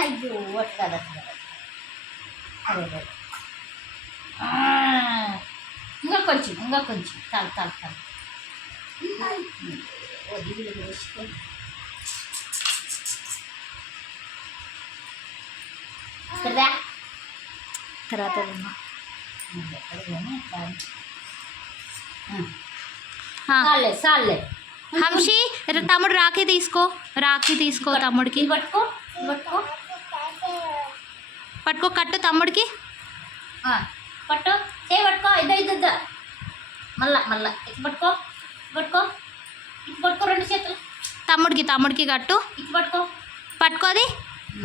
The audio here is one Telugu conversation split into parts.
అయ్యో అట్లా అట్లా అదే అదే ఇంకా కొంచెం చాలు చాలు చాలు వదిలి వేసుకో కదా తర్వాత సాలే సాలే హంషి తమ్ముడు రాఖీ తీసుకో తమ్ముడికి పట్టుకో పట్టుకో పట్టుకో కట్టు తమ్ముడికి పట్టు చేయి పట్టుకో ఇద్దా మళ్ళా ఇటు పట్టుకో రెండు చేతులు తమ్ముడికి కట్టు ఇటు పట్టుకోది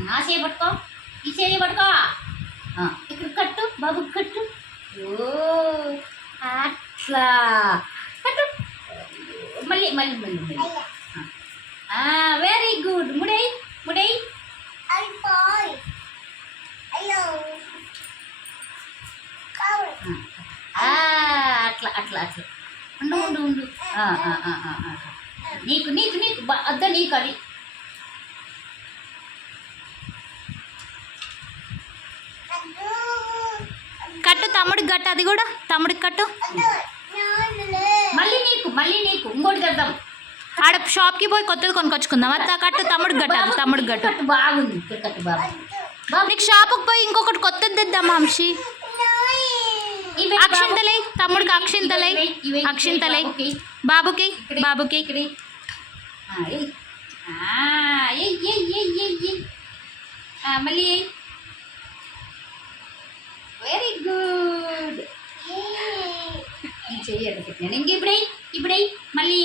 ఆ చేయి పట్టుకో ఈ చేయి పట్టుకో ఇక్కడ కట్టు బాబుకి కట్టు ఓ అట్లా కట్టు మళ్ళీ వెరీ గుడ్ ముడై అట్లా ఉండు నీకు అద్ద నీకు అది కట్టు తమ్ముడికి కట్టు అది కూడా తమ్ముడికి కట్టు మళ్ళీ నీకు ఇంకోటి కడదాం ఆడ షాప్కి పోయి కొత్తది కొనుక్కొచ్చుకుందాం అత్త కట్టు తమ్ముడికి కట్టు అది తమ్ముడికి కట్టు బాగుంది కట్టు బాబు నీకు షాపుకి పోయి ఇంకొకటి కొత్తది తెద్దాం హంషి అక్షింతలై తమ్ముడికి అక్షింతలై బాబుకి మళ్ళీ వెరీ గుడ్ చెయ్యాలి పెట్టినాను ఇంక ఇప్పుడై మళ్ళీ